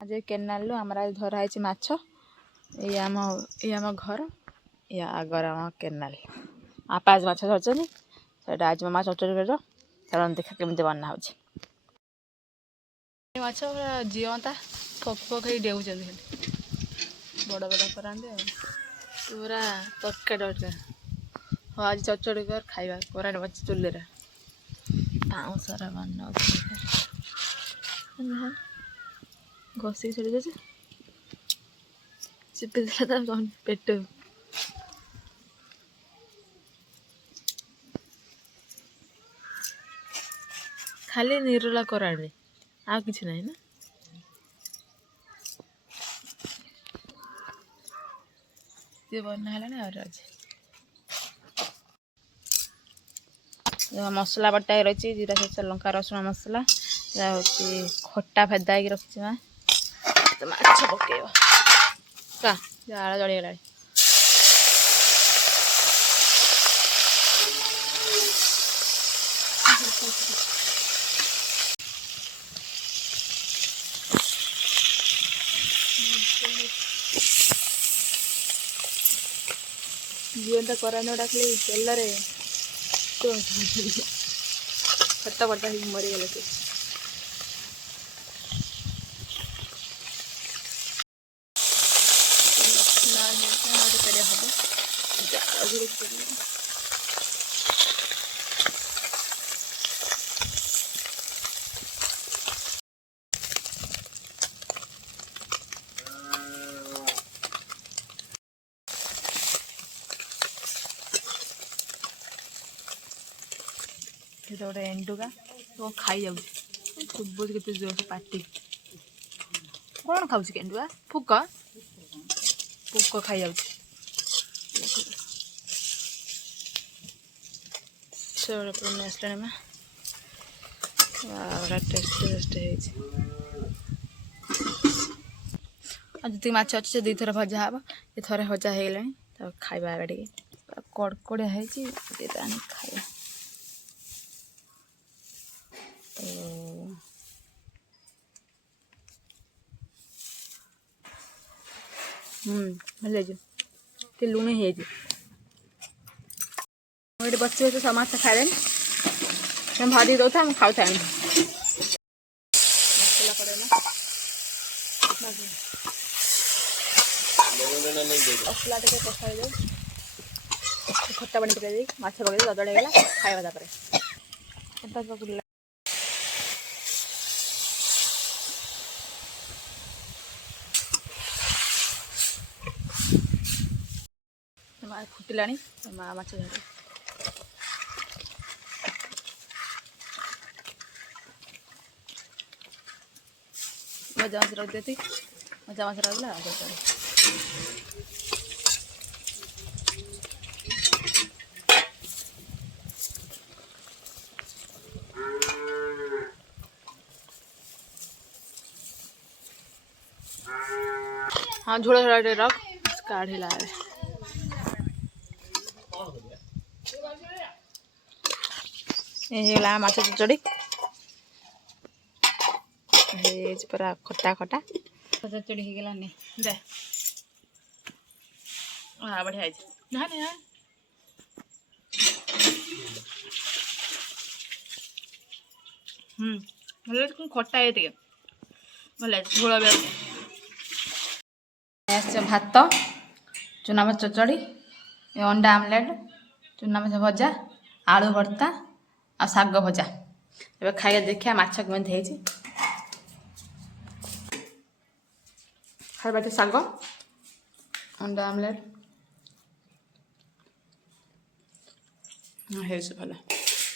आज केनाल आमर आज धराई माछ ये आम घर या आगर आम केनाल आपा आज माछ धरते आज मामा चचड़ी कर देखा केमी बना हो माछ पूरा जीवंता पक पक डेऊँ बड़ बड़ कराते पूरा तटका हाँ आज चचड़ी कर खाଇବା कराट बच चुले पाउँसरा बना घषी छड़ी चिपी देला पेट खाली निरला कराड़े आ किसी ना ना ये बना है और आज मसला बटा रही जीरा सस लंका रसुण मसला हूँ खटा फेदा रखी माँ तो माछ पकेब का जाल जड़गला जीवंता कराने डाकले तेल खट्टा पट्टा मरीगला से गोटे एंडुगा तो खाई जाऊँ सुबुद के जोर से पाटी कौन खाऊँ केंडुआ फुक फुक खाई जाऊँ आसला माँ बड़ा टेस्ट जी माछ अच्छे से 2 थर भजा हे ये थे भजा हो गला तो खाଇବା आगे टे कड़कड़िया है खाଇବା भले जो लुण है बस तो समस्त खाए भाजी दो था खाऊ था मसला पड़ेगा मसला टे कषा जाऊ खट्टा पानी पकड़ माछ पकड़ ददड़ होगा खाଇବା पकड़ फुटिला माँ माछ झाड़ी मजा माछ रख देती मजा माछ रखला हाँ झोड़ा झोड़ा रख काढ़ेला ये माछ चचड़ी पूरा खटा खटा चचड़ी हो गला दे हाँ बढ़िया ना भले खटा है भले झोल भात चुना माछ चचड़ी अंडा आमलेट चुना माछ भजा आलू भर्ता आ शाग भजा ए खाइए देखिए माछ केमती खाइबा शाग अंडा आमलेट भल